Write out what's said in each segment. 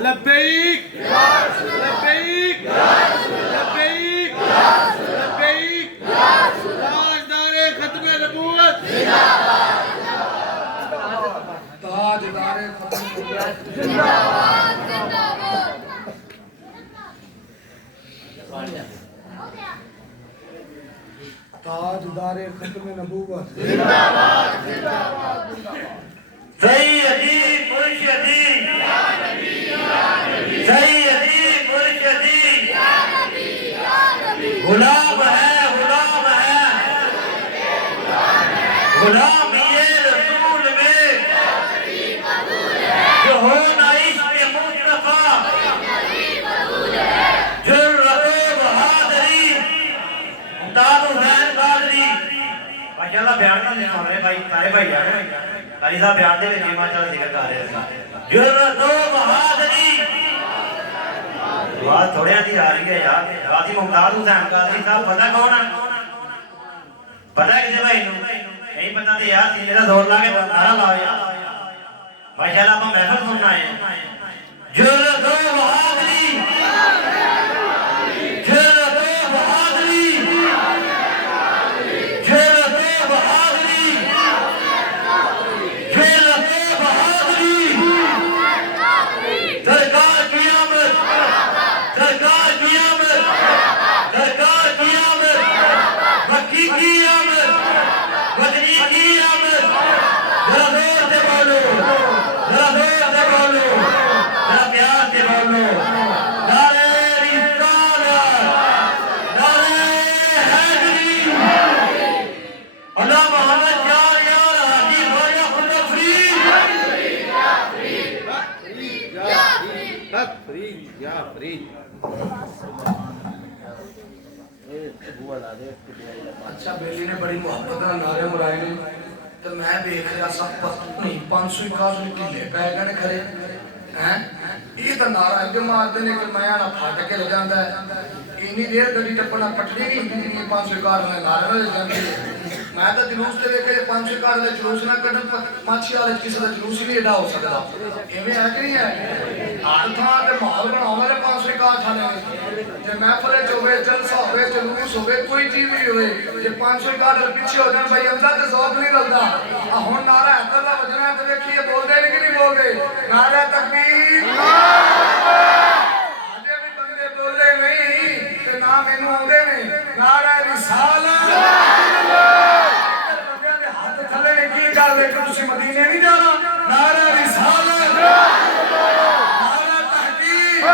लब्बैक लब्बैक लब्बैक लब्बैक ताजदारे खत्मे नबूवत ताजदारे खत्मे नबूवत जिंदाबाद जिंदाबाद ताजदारे खत्मे नबूवत जिंदाबाद जिंदाबाद सैयदी मुर्शिदी सैयदी मुर्शिदी गुलाम है गुलाम ये रसूल में जो हो ना इश्क़ मुस्तफा जुर्रत बहादुरी मुमताज़ हुसैन कादरी माशाअल्लाह बयान ना सुन रहे भाई सारे भाई आ रहे हैं कारी साहब बयान दे विच माशाअल्लाह जिक्र कर रहे हैं जुर्रत बहादुरी बात थोड़े दी आ रही है यार गाजी मुमताज़ हुसैन कादरी साहब पता कौन है पता है किसे भाई नहीं पता तो यार सीने का जोर ला के नारा लाओ यार माशाअल्लाह आप महफिल सुनना है जुर्रत बहादुरी जुर्रत बहादुरी जुर्रत बहादुरी जुर्रत बहादुरी सरकार की आमद सरकार की आमद सरकार की आमद मक्की की आमद बदनी की आमद जरा जोर से बोलो जरा जोर से बोलो जरा प्यार से बोलो नारे रिसालत नारे हैदरी अल्लाह मोहम्मद यार यार हाजी वाया खुदा फरीद या फरीद अच्छा बेली ने बड़ी मोहब्बत नाल नारे मुराए ने ते मैं देख रहा सब नहीं 551 ढिले पै गए खरे हैं ये तो नारा अगे मारते ने कि मैं आना फट के ले जांदा है इन्नी देर गड्डी टप्पना पटड़ी नहीं हुंदी जिन्नी 551 वाले नारे ले जांदी है मैं तो जुलूस ते देखे 551 वाले जुलूस ना कढन माछी वाले किसी का जुलूस ही नहीं एडा हो सकता एवें है कि नहीं है हर थां ते माहौल बनावे ने 551 थाने जे महफिल च होवे जलसा होवे जुलूस होवे कोई चीज भी होवे जे 551 वाले पीछे हो जान भाई अंदर ते ज़ौक नहीं रलदा आ हुन नारा हैदर दा वजना ते देखिए बोलदे नहीं कि नहीं बोलदे नारा तकबीर आजे भी बंदे बोले नहीं ते ना मैनू आउंदे ने नारा रिसालत बंदे दे हाथ थल्ले ने की गल है कि तुसी मदीने नहीं जाना नारा रिसालत नारा तहकीक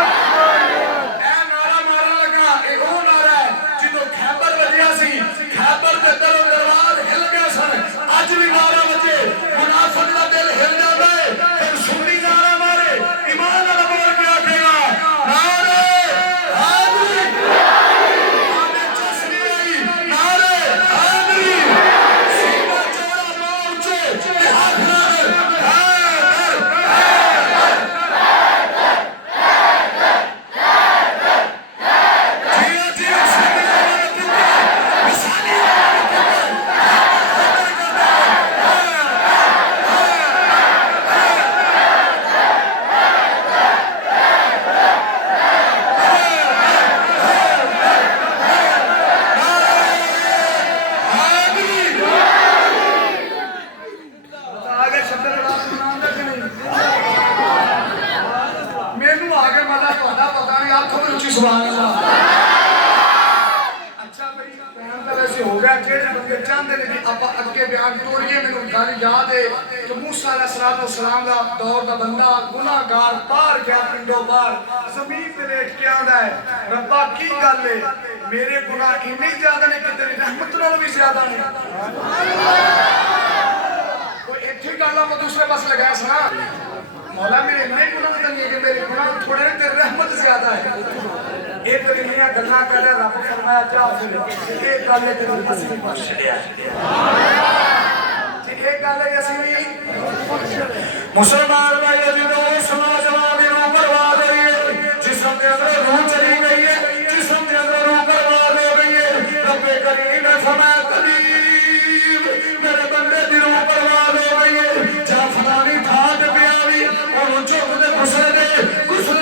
ए नारा मारन लगा ए ओ नारा है जिदों खैबर वजिया सी खैबर दे दरो दरबार हिल गए सन अज भी नारा वजे मुनाफिक दा दिल हिल जांदा है फिर सुन्नी नारा मारे ईमान वाला बोल के आखेगा नारे हाज़री आने चश्मे आई नारे हाज़री सीना चौड़ा पहुंचे हाथ नारे आगे शब्द रात नाम दा कि नहीं मेनू आगे मतलब ਤੁਹਾਡਾ पता नहीं आंखों में रुचि सुभान अल्लाह अच्छा भाई बयान तो वैसे हो गया जेड़े बंदे चाहते ने कि आप अगे बयान तोड़िए मेनू गल याद है कि मूसा अलैहिस्सलाम दा दौर दा बंदा गुनाहगार बाहर गया पिंडों बाहर जमीन पे लेट के आंदा है रब्बा की गल है मेरे गुनाह इन्ने ज्यादा ने कि तेरी रहमत नालों भी ज्यादा ने इतनी गल आप दूसरे पास लगाया सुना मौला मेरे इन्ने गुनाह नहीं कि मेरे गुनाह थोड़े ने तेरी रहमत ज्यादा है एक दुनिया गल्ला करे रब फरमाया जा ये गल है तेरी असली बख्श दिया जी एक गल है असली मुसलमान भाई अजीजों सुनो जवाब रू बर्बाद हो गई जिस्म के अंदर रूह चली गई है जिस्म के अंदर रूह बर्बाद हो गई है रब्बे करीम ने फरमाया करीम मेरे बंदे दी रूह बर्बाद हो गई है जा फलानी था ते पिया भी और चुप ते गुस्से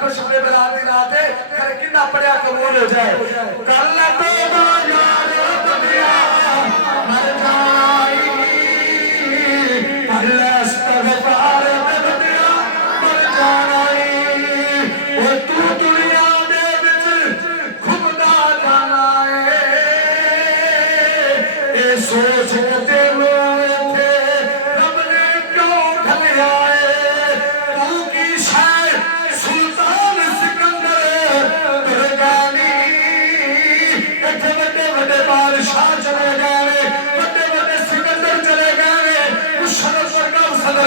आखो शुक्र बरात की रात है कर कितना पढ़िया कबूल हो जाए कर ले तो यार दुनिया मर जाई अल्लाह इस्तगफार दुनिया मर जाई ओ तू दुनिया दे विच घुमदा जाना है ए सोच के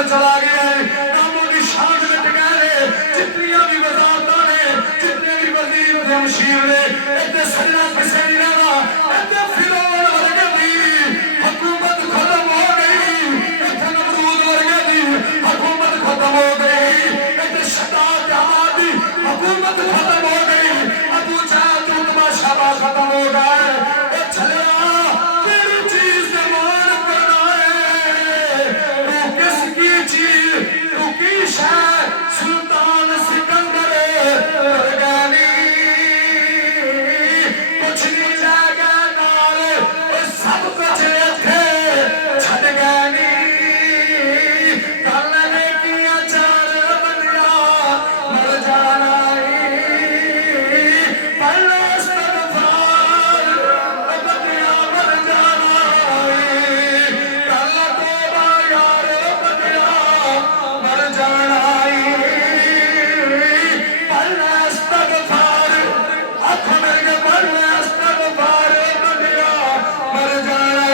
चला गया है नामों की शान मिट गए जितनियां भी वजारतां ने जितने भी वजीर थे मशीर ने इतने सन्ना किसे नहीं रहा इतने फिरौन वर्गे दी हुकूमत खत्म हो गई इतने नमरूद वर्गे दी हुकूमत खत्म हो गई इतने शद्दाद जहाद दी हुकूमत खत्म हो गई अबू जहल तुतबा शाबाश खत्म हो गए चले तेरी चीज से मान करना है किसकी चीज तू की शाह सुल्तान सिकंदर गरगानी कुछ नहीं जाएगा नाल सब कुछ थे छड़ गनी करने किया चार बंदिया मर जाना पहले इस्तगफार बंदिया मर जाना कर तोबा यार मर जाना पढ़ना इस्तगफार आँखों मेरे पढ़ना इस्तगफार बंदिया मर जाना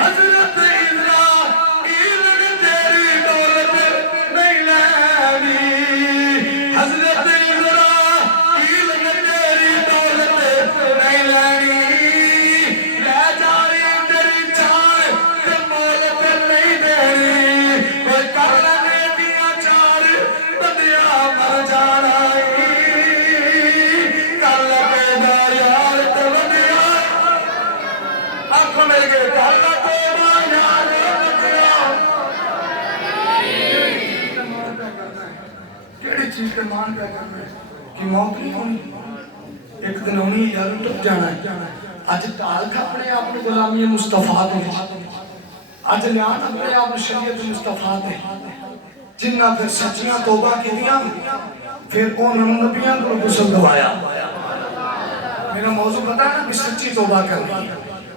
हजरत इज़राइल ने तेरी दौलत नहीं लेनी हजरत इज़राइल ने तेरी दौलत नहीं लेनी ले जा रही तेरी जान ते मोहलत नहीं देनी कोई कर लेने दिया चार बंदिया मर जाना कर लेगा यार ते बंदिया आंखों मेरे के कर लेगा यार बंदिया केड़ी चीज के मान क्या करना है कि मौत नहीं होनी एक दिन होनी यार टुट जाना है अज ढाल अपने आप को गुलामी मुस्तफा दे अज लियान अपने आप शरीयत मुस्तफा दे जिन्ना फिर सच्चियां तौबा कीतियां फिर उन्होंने नबियां को गुस्ल दवाया मेरा मौजू पता है ना कि सच्ची तौबा करनी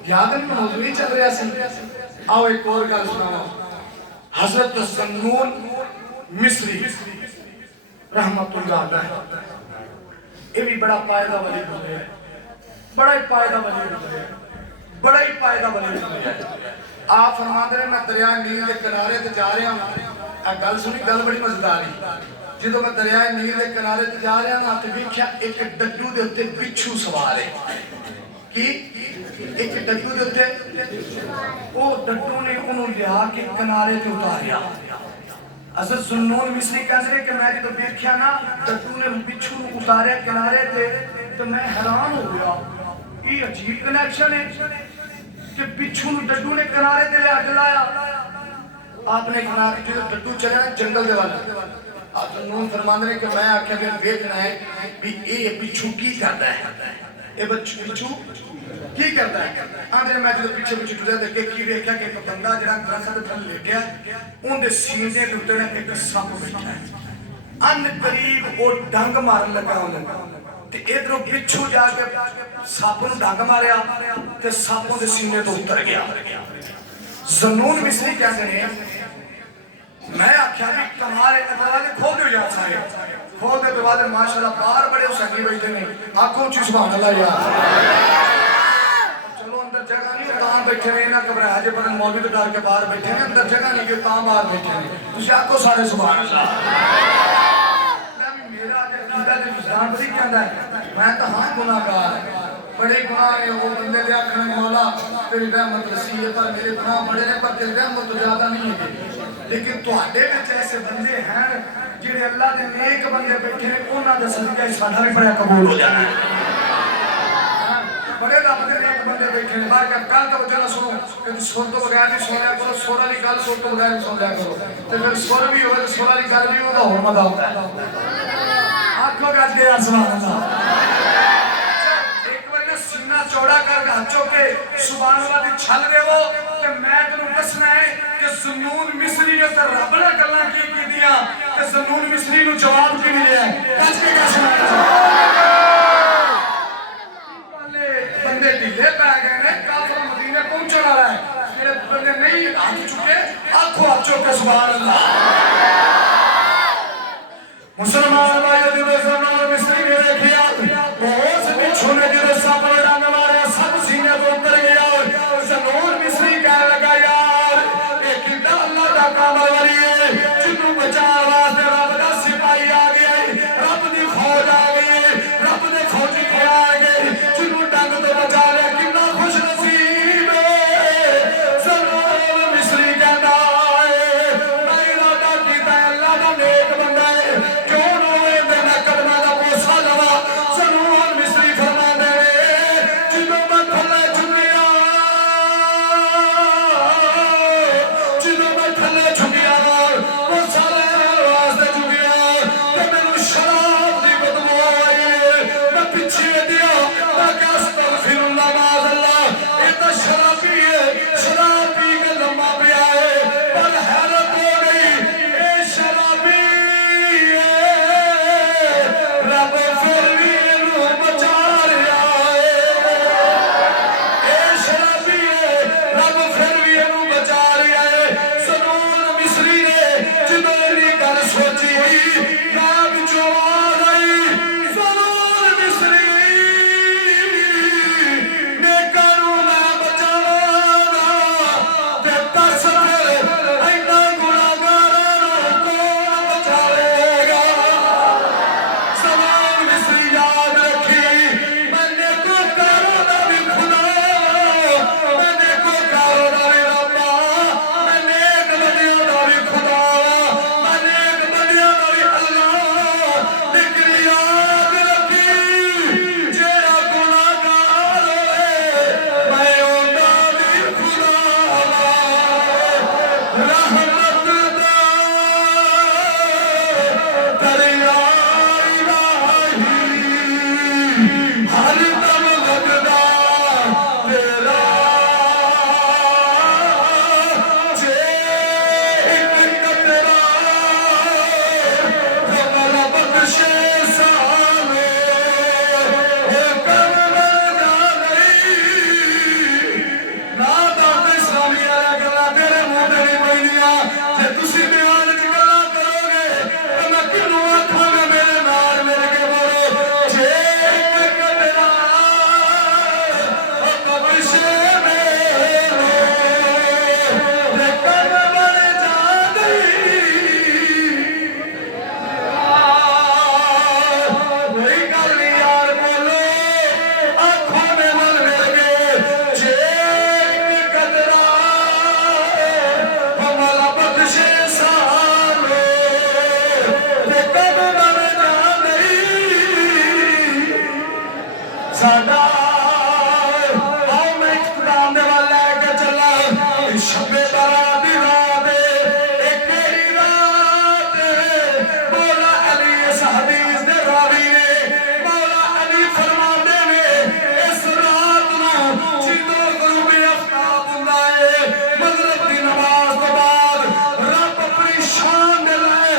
याद है मौजू ही चल रहा सी आओ एक और गल सुनाओ हजरत ज़न्नून मिस्री रहमतुल्लाह अलैह ये भी बड़ा पायदा वाली गुजरे बड़ा ही पायदा वाली गुजरे बड़ा ही पायदा वाली गुजरे आप फरमाते हैं मैं दरिया नील के किनारे ते जा रहा हूं गल सुनी गल बड़ी मजेदार है जो मैं दरिया नील के किनारे ते जा रहा हूं तो वेख्या एक डड्डू दे उत्ते बिच्छू सवार है कि एक डड्डू दे उत्ते वो डड्डू ने उन्होंने लिया के किनारे ते उतारिया हज़रत ज़न्नून मिस्री कहते कि मैं जो देखा ना डड्डू ने बिच्छू उतारे किनारे ते तो मैं हैरान हो गया ये अजीब कनेक्शन है कि बिच्छू डड्डू ने किनारे ते ले लाया आपने किनारे जो डड्डू चले जंगल दे वाले आप ज़न्नून फरमाते हैं कि मैं आख्या कि देखना है भी ये बिच्छू की करता है ये बिच्छू की करता है आंदे मैं जो पीछे पीछे टुरया देख के की देखा कि एक बंदा जड़ा दरख्त दे थल्ले लेटिया उनके सीने दे उत्ते एक सप बैठा है अन करीब वो डंग मारन लगा उन्हें ते इधरों बिच्छू जाके सप नूं डंग मारिया ते सप उहदे सीने तो उतर गया ज़न्नून मिस्री कहते हैं मैं आख्या भी कमाल है दरवाजे खोल दो यार सारे खोल दे दरवाजे माशाल्लाह बाहर बड़े हुसैनी बैठे ने आंखों च सुभान अल्लाह यार जगह नहीं तां बैठे ने ना घबराया जे पर मौलवी तो डर के बाहर बैठे ने अंदर जगह नहीं कि तां बाहर बैठे ने तुसी आखो सारे सुभान अल्लाह मेरा जे अकीदा ते विजदान बड़ी कहंदा है मैं तो हां गुनाहगार बड़े गुनाह ने वो बंदे दे आखने मौला तेरी रहमत रसी है पर मेरे गुनाह बड़े ने पर तेरी रहमत तो ज्यादा नहीं है लेकिन तुहाडे विच ऐसे बंदे हैं जिहड़े अल्लाह दे नेक बंदे बैठे ने उन्हां दा सदका साडा भी बड़ा कबूल हो जाना है बड़े रब दे नेक बंदे बैठे ने बाहर कल तो जरा सुनो कि सुन तो बगैर नहीं सुन लिया करो सुर वाली गल सुन तो बगैर नहीं सुन लिया करो ते फिर सुर भी होवे ते सुर वाली गल भी होदा होर मजा आउंदा है आखो गज के यार सुभान अल्लाह। एक बार ना सीना चौड़ा कर हाथ चुक के सुभान अल्लाह दी छल देवो ते मैं तैनूं दसना है कि ज़न्नून मिस्री ने ते रब नाल गल्लां की कीतियां ते ज़न्नून मिस्री नूं जवाब की मिलिया गज के क्या सुभान अल्लाह। बंदे ढीले पै गए ने काफिर मदीने पहुंचने वाला है जेड़े बंदे नहीं हाथ चुके आखो हाथ चुक के सुभान अल्लाह। मुसलमान भाई जब ज़न्नून मिस्री ने देखिया बहुत से छोने जो सब रंग मारे सब सीने को उतर गया ज़न्नून मिस्री कह लगा यार ये कितना अल्लाह दा कामल वली है जिन्नू बचाने वास्ते रब दा सिपाही आ गया रब दी फौज आ गई रब दे फौजी आ गए जिन्नू डंग तो बचा लिया कितना खुश नसीब है ज़न्नून मिस्री कहता है मैं इरादा कीता अल्लाह दा नेक बंदा है क्यों ना होए मेरा कदमां दा बोसा लवा ज़न्नून मिस्री फरमांदे ने जिन्नू मैं थल्ले झुकिया जिन्नू मैं थल्ले झुकिया वो सारे वास्ते झुकिया ते मैनू शराब दी बदबू आई मैं पीछे दिया मैं क्या अस्तगफिरुल्लाह माज़अल्लाह ये तो शराबी है शराब पी के लम्मा पिया है पर हैरत हो गई ये शराबी है रब फिर भी इनू बचा लिया है ये शराबी है रब फिर भी इनू बचा लिया है ज़न्नून मिस्री ने जिदों इहदी गल सोची नाम विचों आवाज़ आई ज़न्नून मिस्री नेकां नूं मैं बचावांगा ते दस फिर इन्हां गुनाहगारां नूं कौन बचावेगा। ज़न्नून मिस्री याद रखी मैंने को कारों दा भी खुदा मैंने को कारों दा भी रब्बा मैंने एक बंदियां दा भी खुदा मैंने एक बंदियां दा भी अल्लाह लेकिन याद रखी जेड़ा गुनाहगार होए मैं उंदा भी खुदा रहमत दा दरिया इलाही हर दम लगदा तेरा जे एक कतरा कमल बख्शे सामे कर लगा नहीं ना दाद इस्लामी वाला गल्लां तेरे मुंह ते नहीं पैंदियां जे तुसीं बयान दी गल्लां करोगे ते मैं किन्नू आखांगा मेरे नाल मिल के बोलो जे एक कतरा बख्शे मेरे ते कमल जा वही गल यार बोलो आँखों में मल मिल गए जे एक कतरा कमल बख्शे सामे ते कमल जा नहीं साडा आओ मैं इख्तिताम दे वाल लैके चला शबे बारात दी रात एक केड़ी रात मौला अली इस हदीस दे रावी ने मौला अली फरमांदे ने इस रात नूं जिदों गुरूब आफ्ताब हुंदा है मगरिब दी नमाज तो बाद रब अपनी शान दे लए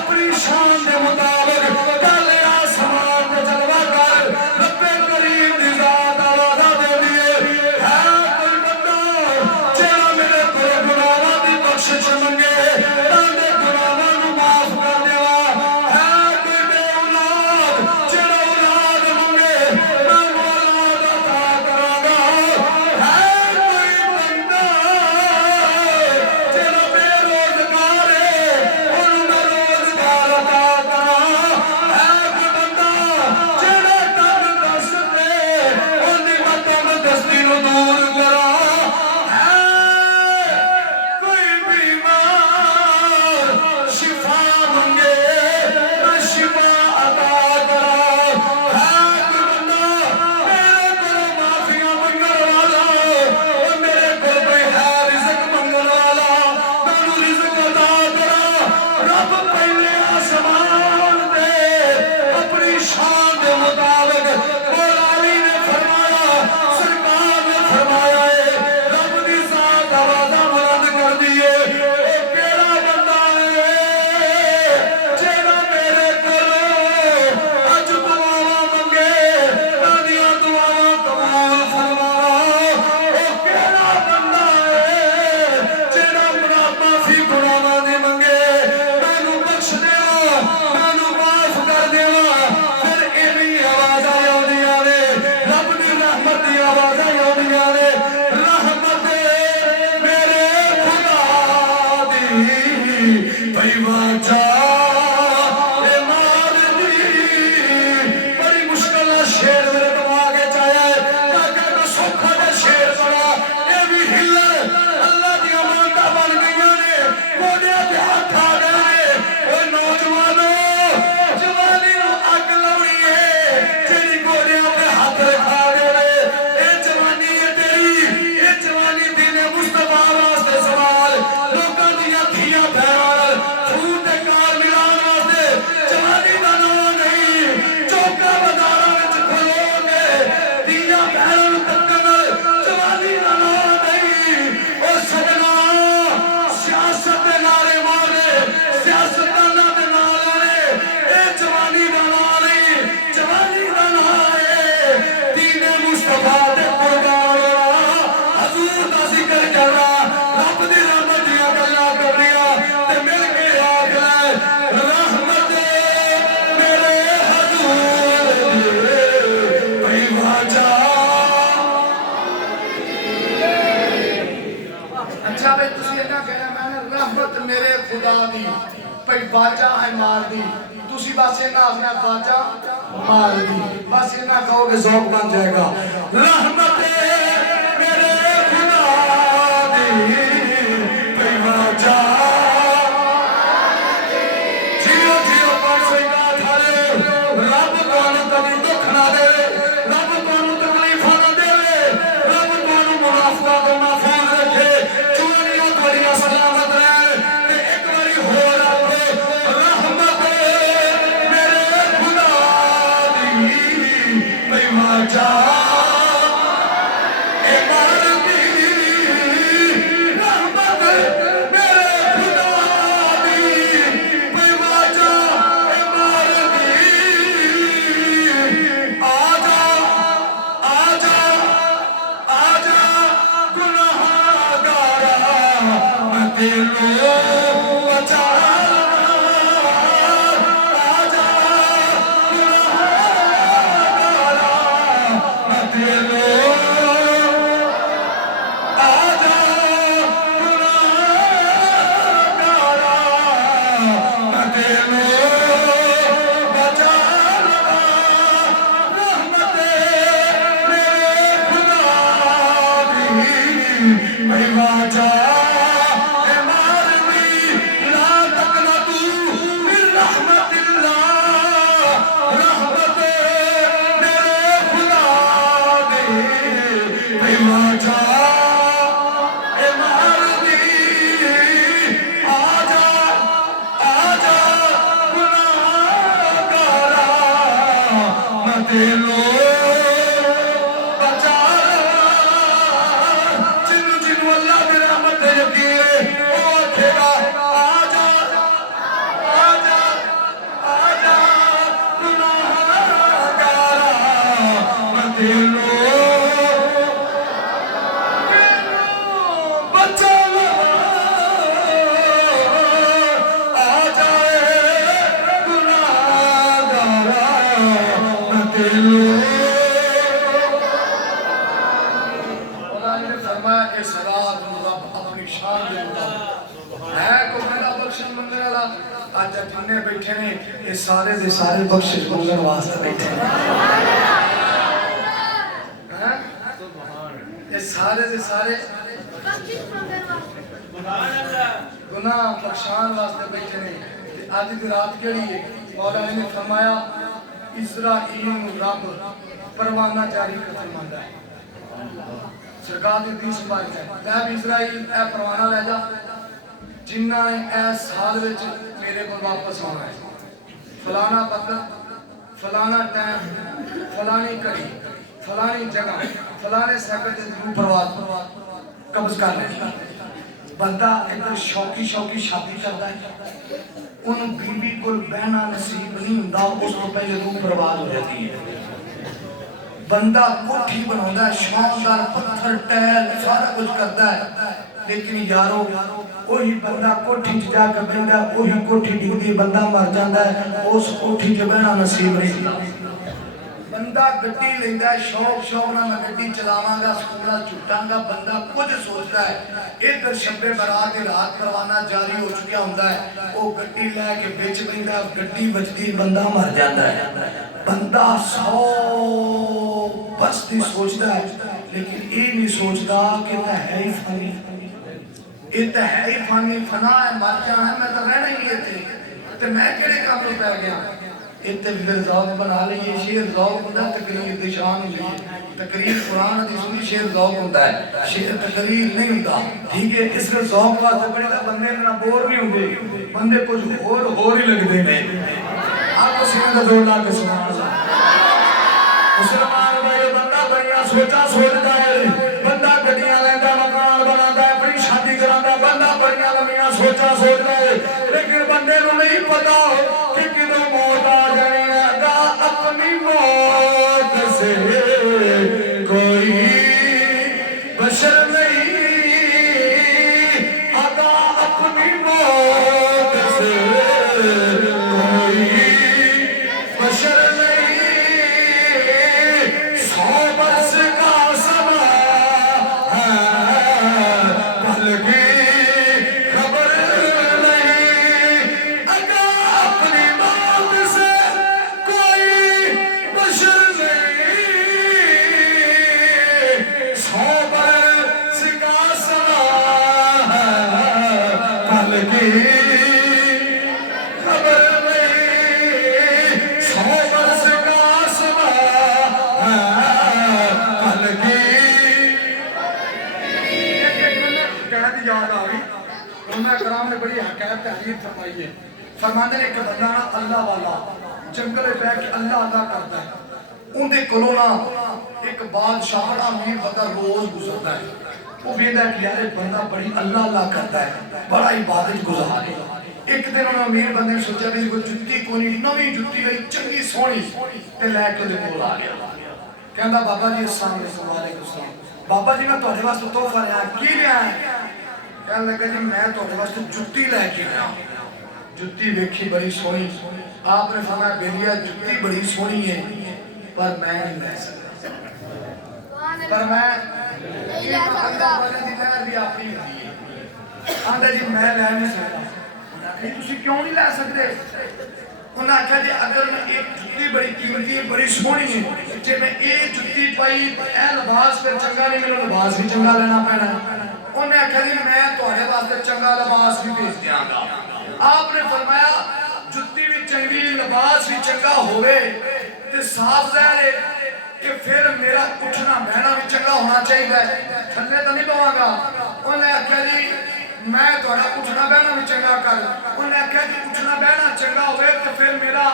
अपनी शान दे मुताबिक कल आसमान ते जलवा कर रब्बे करीम दी ज़ात आवाज़ देंदी है कोई बंदा जेड़ा मेरे कोल गुनाहां दी बख्शिश मंगे तांदे गुनाहां नूं माफ कर देवा है कोई बेऔलाद जेड़ा औलाद मंगे मैं औलाद अता करांगा है कोई बंदा जेड़ा बेरोज़गार है ओनू मैं रोज़गार अता करां है कोई बंदा जेड़ा तंग दस्त है ओदी मैं तंग दस्ती नूं दूर करां है कोई बीमार शिफा मंगे मैं शिफा अता करां है कोई बंदा मेरे कोलों माफियां मंगण वाला ओ मेरे कोल कोई है रिज़्क मंगण वाला मैनूं रिज़्क अता करा रब पहले आसमान ते अपनी मुताबिक मौला अली ने फरमाया, सरकार ने फरमाया है, रब दी जात आवाज़ बुलंद कर दिए, ओ केड़ा बंदा है जेड़ा मेरे कोलों अज दुआवां मंगे, तादियां दुआवां कबूल फरमावा। ओ केड़ा बंदा है जेड़ा माफी गुनाहां दी मंगे, मैनू बख्श दे, मैनू माफ कर देवा। फिर इन्हीं आवाज़ां आउंदियां ने, रब दी रहमत दी आवाज़ां आउंदियां ने, रहमत मेरे खुदा दी भई वाचा ए मार दी। बड़ी मुश्किल नाल शेर मेरे दिमाग च आया है, ताकि मैं सौखा दा शेर बना, ये भी हिल्लर अल्लाह दी अमानतां बन गईयां ने, गोडियां ते हत्थ आ गए ने। ओ नौजवानों, जवानी नूं अग लाउणी है, जेड़ी गोडियां ते हत्थ रखा दे ने, ये जवानी है तेरी, ये जवानी दीने मुस्तफा वास्ते सवाल, लोकां दीयां धीआं भैणां खून ते कार मिलाण वास्ते जवानी दा नाम नहीं। चौका बाजारां विच खलो के धीआं भैणां नूं तक्कण जवानी दा नाम नहीं। ओ सजना, सियासत दे नारे मारे, सियासतदानां दे नाल आले, ये जवानी दा नाम नहीं, जवानी दा नाम है दीने मुस्तफा ते कुर्बान होना, हजूर दा जिक्र करना, रब दी रहमत दियां गल्लां करनियां ते मिल के आख ले, रहमत मेरे हजूर दी भई वाचा। अच्छा भाई तुसी इन्ना कहना, मैंने रहमत मेरे खुदा दी भई वाचा है मार दी, तुसी बस इन्ना आखना वाचा मार दी, बस इन्ना कहोगे ज़ौक बन जाएगा। रहमत मेरे खुदा दी भई वाचा। जियो जियो 501 थारे, रब तुहानू कभी दुख ना दे, रब तुहानू तकलीफां ना देवे, रब तुहानू मुनाफिकां तो महफूज रखे, चोरियां तुहाडियां सलामत रहन। ते एक बारी होर आखो, रहमत मेरे खुदा दी भई वाचा ए मार दी, रहमत मेरे खुदा दी भई वाचा ए मार दी। आजा आजा आजा गुनाहगारा, मैं तेनू बचा लवां। आजा गुनाहगारा, मैं तेनू, आजा गुनाहगारा, मैं तेनू बचा लवां। रहमत मेरे खुदा दी भई वाचा ए मार दी, ला तकनतू मिन रहमतिल्लाह। रहमत मेरे खुदा दी भई वाचा ए मार दी। आजा आजा गुनाहगारा, मैं तेनू बचा लवां। जिन्नू जिन्नू अल्लाह दी रहमत ते यकीन है, ओ आखेगा आजा आजा आजा गुनाहगारा, मैं तेनू बचा लवां। आजा गुनाहगारा, मैं तेनू। ने फरमाया इस रात नूं रब अपनी शान दे मुताबिक है को मेरा बख्शन मंगने वाला, अज जिन्ने बैठे ने ये सारे दे सारे बख्शिश मंगण वास्ते बैठे ने। हैं ये सारे दे सारे गुनाह बख्शान वास्ते बैठे ने। ते अज दी रात केड़ी है, मौला ने फरमाया इस्राईल नूं रब परवाना जारी कर फरमांदा है। सरकार दी दी संभाल है, मैं भी इजराइल ए परवाना ले जा, जिन्ना ने ए साल विच मेरे को वापस आना है, फलाना पत्र फलाना टाइम, फलानी घड़ी, फलानी जगह, फलाने सैकंड रूह परवाज कब्ज कर लेती। बंदा इधर शौकी शौकी शादी करता है, उन बीबी को बहना नसीब नहीं होता, उस तो पहले रूह परवाज हो जाती है। बंदा कोठी बनाता है, शानदार पत्थर टैल सारा कुछ करता है, लेकिन यारो वही बंदा कोठी च जाके बहता, वही कोठी डिगदी, बंदा मर जाता है, उस कोठी च बहना नसीब नहीं। बंदा गड्डी लेंदा है, शौक ना मैं गड्डी चलावांगा, स्कूला छुटांगा, बंदा कुछ सोचता है। इधर शब्बे बरात रात परवाना जारी हो चुका होता है, वो गड्डी लैके बेच पैंदा, गड्डी बजदी, बंदा मर जाता है। बंदा 100 बस्ती सोचता है, लेकिन ये नहीं सोचता कि है ही फानी, ये तो है ही फानी, फना है, मर जाना है, मैं तो रहना ही इत्थे, ते मैं किहड़े काम नूं पै गया। इत्थे फिर ज़ौक़ बना लईए, शेर ज़ौक़ हुंदा, तकरीर दी शान हुंदी है। तकरीर कुरान दी सुनी, शेर ज़ौक़ हुंदा है, शेर तकरीर नहीं हुंदा। ठीक है, इस ज़ौक़ वास्ते बड़ी दा बंदे ना बोर नहीं हुंदे, बंदे कुछ होर ही लगदे ने। आपको सीने दा जोर ला के सुभान अल्लाह। मुसलमान भाई, बंदा बड़ियां सोचा सोचदा है, बंदा गड्डियां लैंदा, मकान बनांदा है, अपनी शादी करांदा, बंदा बड़ियां लंबियां सोचा सोचदा है, लेकिन बंदे नूं नहीं पता कि किदों मौत आ जानी है। अपनी मौत से कोई बशर नहीं, अदा अपनी मौत से कोई बशर नहीं। 100 बरस का समा है, कल की खबर नहीं, अदा अपनी मौत से कोई बशर नहीं। 100 बरस का समा है, कल की खबर नहीं। 100 बरस का समा है, कल की कहने की याद आ गई। उन्होंने कराम ने बड़ी हकायत तहरीर फरमाई है। फरमाते ने एक बंदा ना अल्लाह वाला जंगल में बैठ के अल्लाह अल्लाह करता है, उनके कोलों ना एक बादशाह बड़ा अमीर बंदा रोज गुजरता है, वो वेंदा कि यार बंदा बड़ी अल्लाह अल्लाह करता है, बड़ा इबादत गुजार है। एक दिन उन्होंने अमीर बंदे ने सोचा भी कोई जुत्ती कोई नवी जुत्ती लई चंगी सोहनी ते लैके उहदे कोल आ गया। कहंदा बाबा जी अस्सलाम वालेकुम सलाम, बाबा जी मैं तुहाडे वास्ते तोहफा लिया, की लिया है? कहने लगा जी मैं तुहाडे वास्ते जुत्ती लैके आया। जुत्ती वेखी बड़ी सोहनी, आपने फरमाया बेलिया जुत्ती बड़ी सोहनी है, पर मैं नहीं ले सकता, पर मैं नहीं ले सकता। दी लहर दी आपी होंदी है। आंदा जी मैं ले नहीं सकता। उन्हें तुसी क्यों नहीं ले सकते? उन्हें आख्या जी अगर मैं एक जुत्ती बड़ी कीमती है, बड़ी सोहनी है, जे मैं ये जुत्ती पाई ए लिबास फिर चंगा नहीं, मेरे लिबास भी चंगा लेना पैना। उन्हें आख्या जी मैं तुहाडे वास्ते चंगा लिबास भी भेज दियांगा। आपने फरमाया जुत्ती भी चंगी, लिबास भी चंगा होवे ते साफ ज़ाहिर है कि फिर मेरा उठना बहना भी चंगा होना चाहिए, थल्ले तो नहीं पवांगा। उन्हें आख्या जी मैं तुहाडा उठना बहना भी चंगा कर। उन्हें आख्या जी उठना बहना चंगा होवे तो फिर मेरा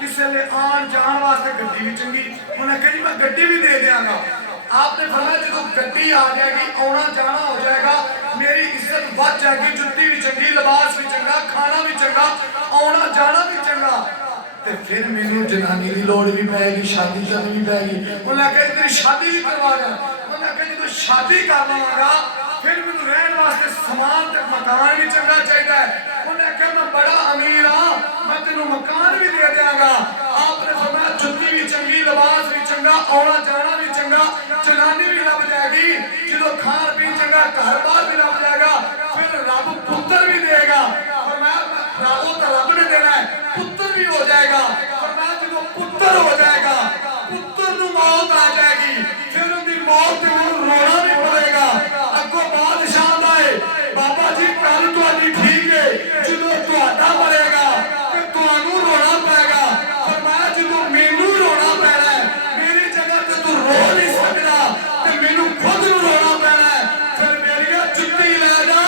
किसी ले आन जान वास्ते गड्डी भी चंगी। उन्हें आख्या जी मैं गड्डी भी दे देंगा। आपने फरमाया जो गड्डी आ जाएगी, आना जाना हो जाएगा, मेरी इज्जत बढ़ जाएगी, जुत्ती भी चंगी, लिबास भी चंगा, खाना भी चंगा, आना जाना भी चंगा, ते फिर मैनू जनानी की लोड़ भी पैगी, शादी करनी भी पैगी। उन्हें आख्या तेरी शादी भी करवा दें। उन्हें आख्या जो शादी कर लवांगा फिर मैनू रहने वास्ते समान ते मकान भी चंगा चाहिए। उन्हें आख्या मैं बड़ा अमीर हाँ, मैं तेनू मकान भी दे देंगा। आपने फरमाया जुत्ती भी चंगी, लिबास भी चंगा, आना जाना भी चंगा, जनानी भी लभ जाएगी, जो खान पीन चंगा, घर बार भी लभ जाएगा, फिर रब पुत्र भी देगा। फरमाया रब तो रब ने देना है, पुत्र भी हो जाएगा। फरमाया जो पुत्र हो जाएगा, पुत्र नू मौत आ जाएगी, फिर उनकी मौत ते रोना भी पड़ेगा। अगो बादशाह दा है बाबा जी कल तुहाडी ठीक है, जो तुहाडा मरेगा ते तुहानू रोना पेगा। फरमाया जो मैनू रोना पैना है, मेरी जगह ते तू रो नहीं सकदा ते मैनू खुद नू रोना पैना है। फिर मेरी जुत्ती लै जा,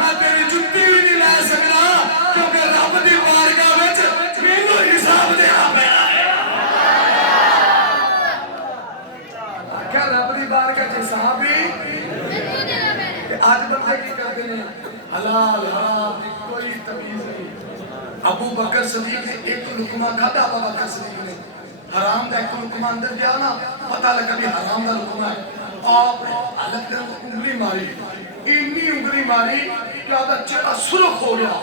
मैं तेरी जुत्ती भी नहीं लै सकदा। हलाल हराम की कोई तमीज नहीं। अबू बकर सदीक ने एक लुकमा खाधा, अबू बकर सदीक ने हराम का एक लुकमा अंदर गया ना, पता लगा भी हराम का लुकमा है। आप हालत ने उंगली मारी, इन्नी उंगली मारी कि आपका चेहरा सुर्ख हो गया।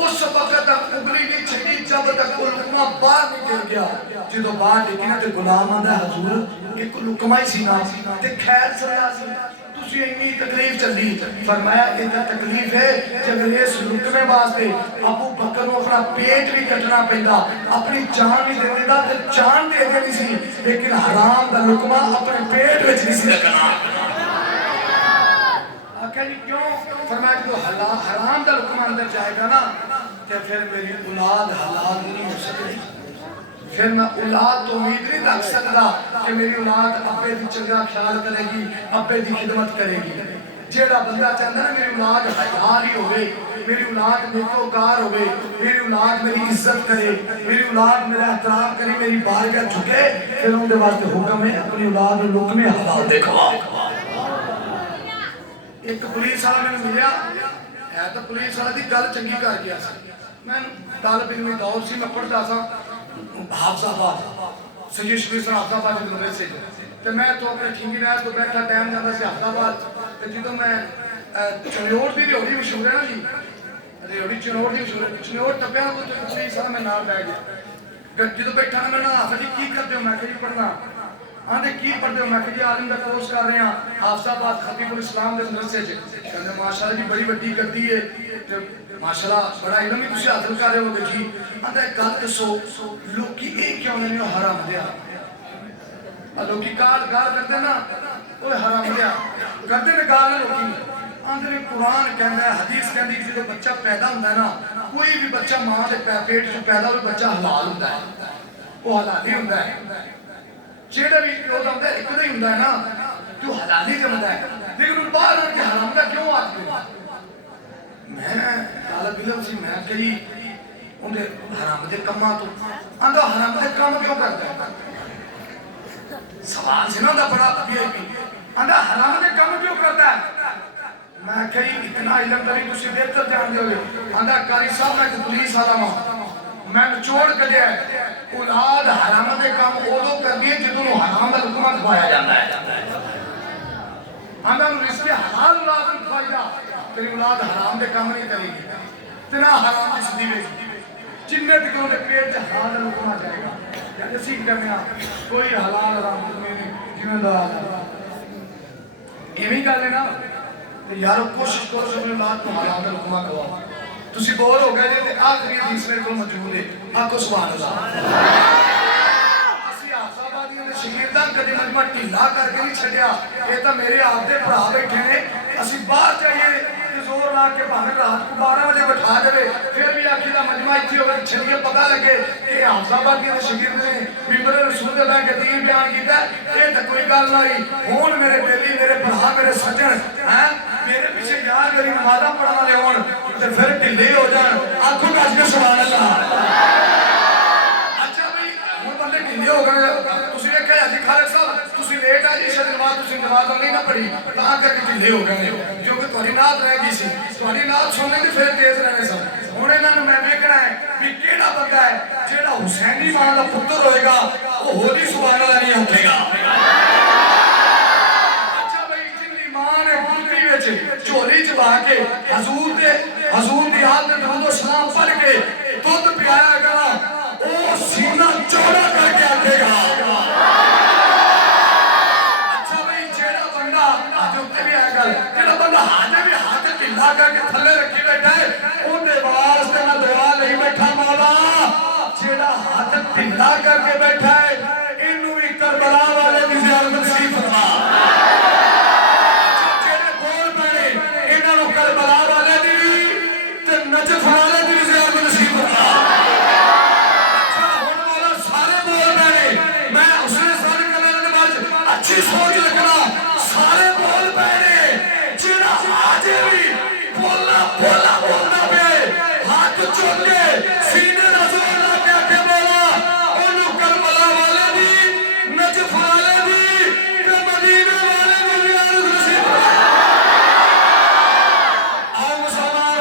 उस वक्त तक उंगली नहीं छड़ी जब तक वो लुकमा बाहर निकल गया। जो बाहर निकला तो गुलाम आंदा हजूर एक लुकमा ही सी ना ते खैर चला सी, तुसी इन्नी तकलीफ चली। फरमाया इतना तकलीफ है जब इस लुकमे वास्ते अबू बकर को अपना पेट भी कटना पैंदा, अपनी जान भी दे देता ते जान दे देनी सी, लेकिन हराम दा लुकमा अपने पेट विच नहीं सी रखना। आखिर क्यों? फरमाया जो हराम दा लुकमा अंदर जाएगा ना तो फिर मेरी औलाद हलाल नहीं हो सकती, फिर मैं औलाद तो उम्मीद नहीं रख सकता कि मेरी औलाद अब्बे की चंगा ख्याल करेगी, अब्बे की खिदमत करेगी। जेड़ा बंदा चाहता ना मेरी औलाद हयाल ही होवे, मेरी औलाद नेकोकार होवे, मेरी औलाद मेरी इज्जत करे, मेरी औलाद मेरा एहतराम करे, मेरी बारगाह झुके, फिर उनके वास्ते हुक्म है अपनी औलाद को लुकमे हलाल दे खवाओ। एक पुलिस वाला मैंने मिलिया है तो पुलिस वाला की गल चंगी कर गया। मैं तालब इल्मी दौर से मैं पढ़ता था हाफिजाबाद सैयद शबीर सर हाफिजाबाद मदरसे तो मैं तो अपने ठीकी नहर तो बैठा टाइम जाता से हाफिजाबाद तो जो मैं चनौर की रियोड़ी मशहूर है ना जी, रियोड़ी चनौर की मशहूर है, चनौर टप्पिया तो पुलिस वाला मैं नाल बै गया। जो बैठा ना मैं आखा जी की करते हो, मैं जी पढ़ना। आंदे की पढ़ते हो, मैं जी आलिम का कोर्स कर रहे हैं हाफिजाबाद खतीबुल इस्लाम के मदरसे च। कहते माशाअल्लाह जी बड़ी वड्डी गद्दी है ते माशाअल्लाह बड़ा इल्म भी तुसी हासिल कर रहे होगे जी। आंदा एक गल दसो लोकी ये क्यों नहीं हराम दिया? लोकी गाल करते ना वो हराम दिया करते ने गाल लोकी। आंदे कुरान कहता है, हदीस कहती है जो बच्चा पैदा होता है ना, कोई भी बच्चा मां के पेट च पैदा हो बच्चा हलाल होता है, वो हलाली होता है। जेड़ा भी प्यो दा होंदा इक दा ही होंदा है ना, जो हलाली जमदा है, लेकिन उन बाहर आके हराम दा क्यों आखदे? मैं तालब इल्म सी, मैं कही उनके हराम दे कम्मां तो आंदा हराम दे काम क्यों करदा है? सवाल से ना दा बड़ा वीआईपी आंदा हराम दे काम क्यों करदा है? मैं कही इतना इल्म तभी तुसी बेहतर जान दोगे। आंदा कारी साहब मैं पुलिस वाला हां, मैं निचोड़ कढिया औलाद हराम दे काम उदों करदी है जदों हराम दा हुक्म दबाया जाता है। आंदा रिश्ते हलाल औलाद नूं खवाइदा, तेरी औलाद हराम दे काम नहीं करेगी, तेरा हराम दी सिद्धी वेगी जिन्ने तक उनके पेट च हलाल दा हुक्म आ जाएगा। यार असीं कहने आ कोई हलाल हराम नहीं जिम्मेदार एवं गल है ना। तो यारो कोशिश करो अपनी औलाद को हलाल दा हुक्म खवाओ। तुसी बोर हो गए जे ते आखिरी हदीस मेरे को मौजूद है, आखो सुभान अल्लाह। असि हाफिजाबादियों दे शागिर्दां कदे मजमा ढिला करके नहीं छड्या, ये तो मेरे आप दे भरा बैठे ने। असि बाहर जाइए जोर ला के भावे रात को 12 बजे बैठा देवे, फिर भी आखिर दा मजमा इत्थे होवे छड्डिए पता लगे कि हाफिजाबादियों दे शागिर्द ने मिंबर रसूल दा के दीन बयान कीता। ये तो कोई गल नहीं। हुण मेरे बेली मेरे भरा मेरे सज्जन हैं मेरे पीछे यार मेरी नमाज़ां पढ़न वाले होण ते फिर ढिले हो जान, आखो कस के सुभान अल्लाह। अच्छा भाई हुण बंदे ढिले हो गए, तुसी वेख्या जी खालिद साहब तुसी लेट आ जी शनिवार तुसी नमाज़ नहीं ना पढ़ी तां करके ढिले हो गए क्योंकि तुहाडी नात रह गई सी, तुहाडी नात सुनने दी फिर तेज रहने सन। हुण इन्हां नूं मैं वेखना है भी किहड़ा बंदा है जेड़ा हुसैनी मां दा पुत्तर होएगा वो होली सुभान अल्लाह नहीं आखेगा। अच्छा भाई जिन्नी मां ने गुरदी विच झोली च पा के हजूर दी आल दे दरूद सलाम पढ़ के दुध पियाया करा, ओ सीना चौड़ा करके आखेगा। अच्छा भाई जेड़ा बंदा आज उत्ते भी आया गल जेड़ा बंदा हाजे भी हाथ ढिला करके थल्ले रखी बैठा है ओदे वास्ते मैं दुआ नहीं बैठा मौला, जेड़ा हाथ ढिला करके बैठा है इनू भी करबला वाले दी ज़ियारत नसीब फरमा। जेड़े बोल पैणे इन्हां नूं करबला वाले दी ते नजफ वाले दी ज़ियारत नसीब फरमा। अच्छा हुण मौला सारे बोल पैणे, मैं उसने सारे कलाम दे बाद अच्छी सोच रखना, सारे बोल पैणे जेड़ा आजे भी बोलना पे हाथ चुक के सीने दा जोर ला के आके बोला ओनू करबला वाले दी नजफ वाले दी ते मदीने वाले दी ज़ियारत नसीब फरमा। आओ मुसलमान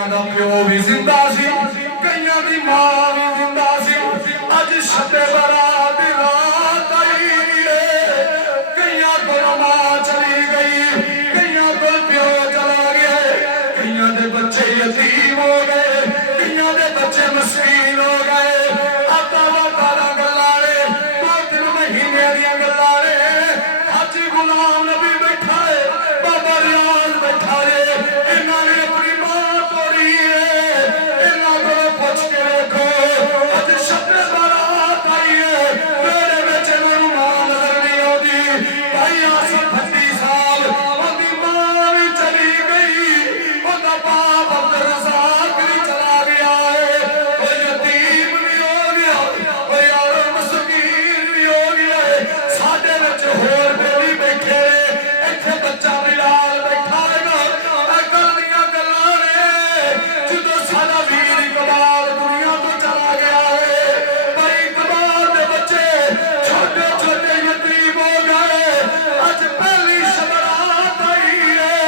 कईयां दा प्यो भी जिंदा सी कईयां दी मां भी जिंदा सी अज शबे बरात रात आई कईयां को मां चली गई कईयां को प्यो चला गया कईयां दे बच्चे यतीम हो गए कईयां दे बच्चे मस्कीन हो गए आता वादा गल्लां ने 2-3 महीने दियां गल्लां ने हाजी गुलाम नबी बैठा है बाबा रियाज बैठा है इन्होंने अपनी मां तोड़ी है इन्हों को पूछ के देखो अज शब्द बारात आई है मेरे बिच इन्होंने मां नजर नहीं आती भाई आसफ भट्टी साहब उनकी मां भी चली गई उनका बाप अब्दुल रज़ाक भी चला गया है वो यतीम भी हो गया वो यार मस्कीन भी हो गया है साडे विच होर बेली बैठे इत्थे बच्चा बिलाल बैठा है ना अकल दियां गल्लां ने जदों साडा वीर इकबाल दुनिया तो चला गया है भाई इकबाल दे बच्चे छोटे छोटे यतीम हो गए अज पहली शबरात आई है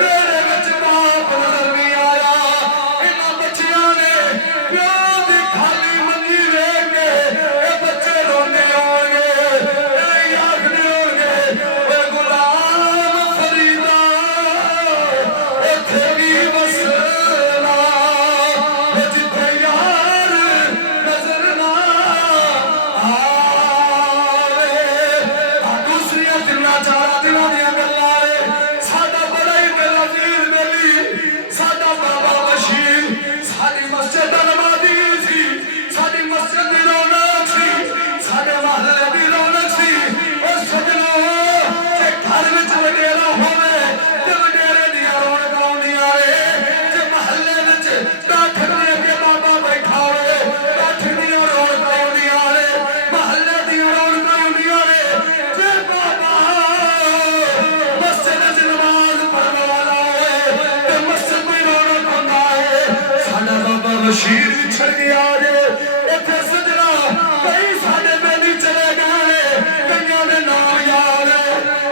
मेरे विच बाप नजर नहीं आया इन्हां बच्चियां ने प्यो दी खाली मंजी वेख के ये बच्चे रोंदे होणगे ये आखदे होणगे ओए गुलाम फरीदा इत्थे भी वसना ओ जिथे यार नजर ना आवे दूसरियां तिन्ना चारा दिनां दियां गल्लां ने साडा बड़ा ही दिल अजीज बेली साडा बाबा बशीर साडी मस्जिद दा नमाज़ी सी साडी मस्जिद दी रौनक सी साडे महल्ले दी रौनक सी ओ सजनो जे घर विच वडेरा होवे ते वडेरे दियां रौनकां आउंदियां ने जे महल्ले विच बैठक दे अगे बाबा बैठा होवे बैठक दियां रौनकां आउंदियां ने महल्ले दियां रौनकां आउंदियां ने जे बाबा मस्जिद च नमाज़ पढ़ने वाला होवे ते मस्जिद दी रौनक हुंदा है साडा बाबा बशीर विछड़ गया जे इत्थे सजना कई साडे बेली चले गए ने कईयां दे नाम याद है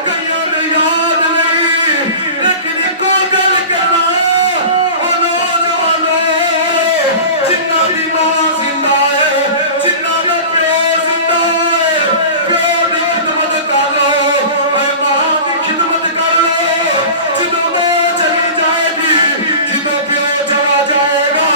कईयां दे याद नहीं लेकिन इको गल कहना ओ नौजवानो जिन्ना दी मां जिंदा है जिन्ना दा प्यो जिंदा है प्यो दी खिदमत कर लो ओए मां दी खिदमत कर लो जदों मां चली जाएगी जदों प्यो चला जाएगा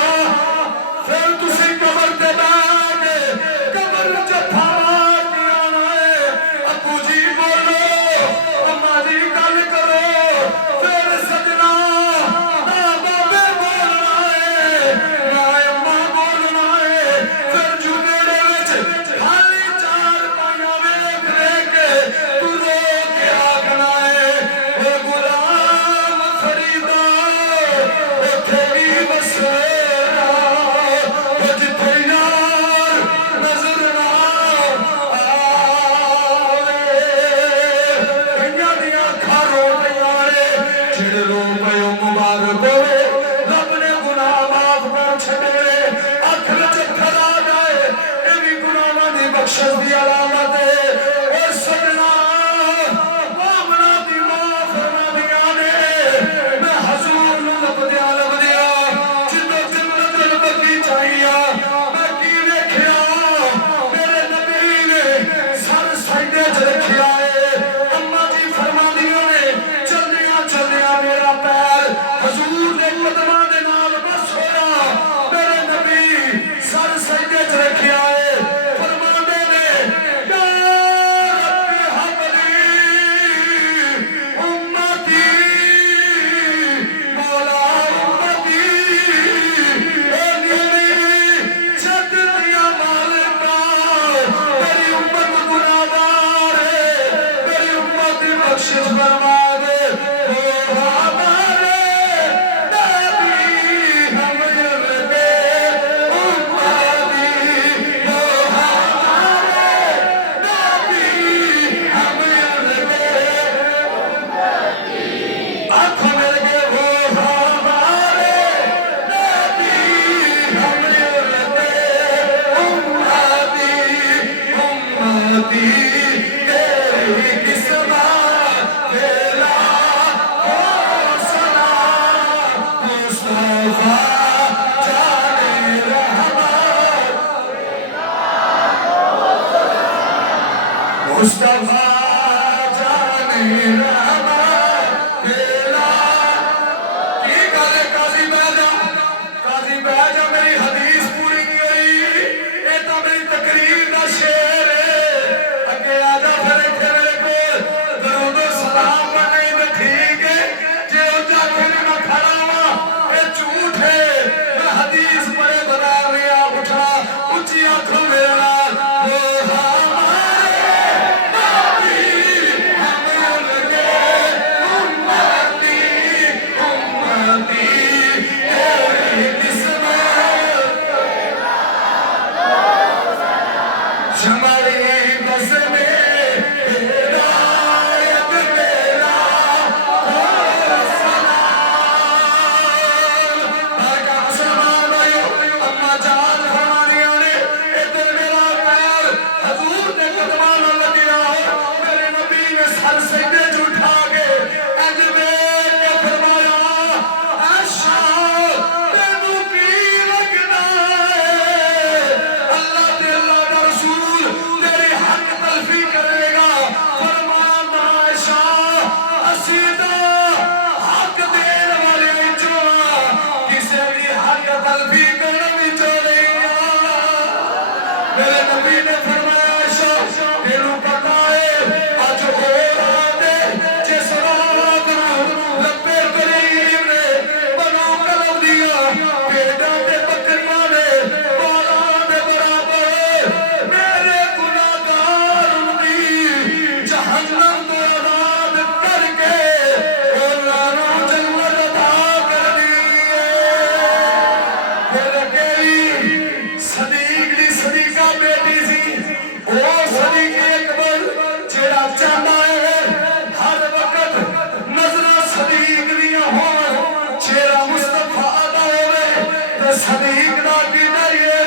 सदीक ना की जाइए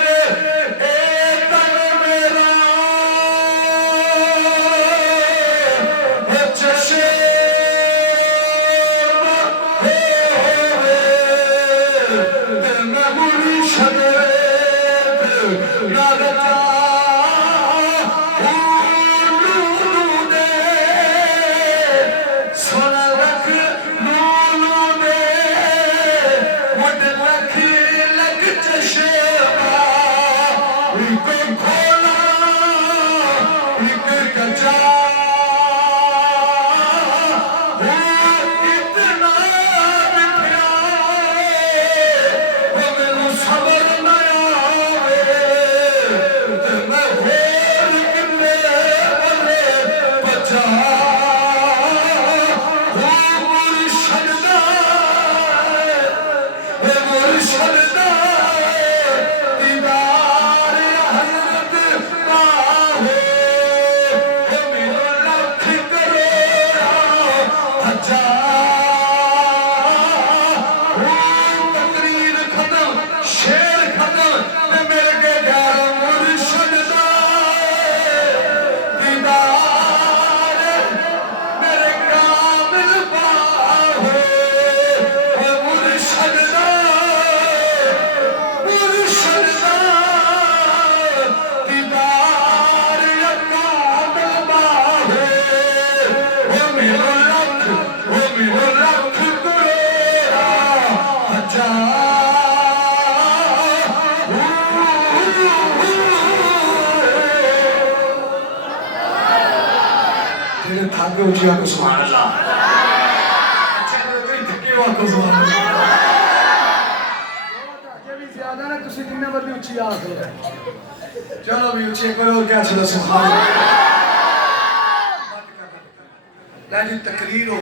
ए तन मेरा चशे मैं मुर्शद रागता थक उठी आपको सुभान अल्लाह अच्छा कोई थके हो आपको सुभान अल्लाह ये भी ज्यादा ना तुसी कितने बड़ी ऊंची आवाज लो चलो भी ऊंची करो क्या चलो सुभान अल्लाह लाजी तकरीर हो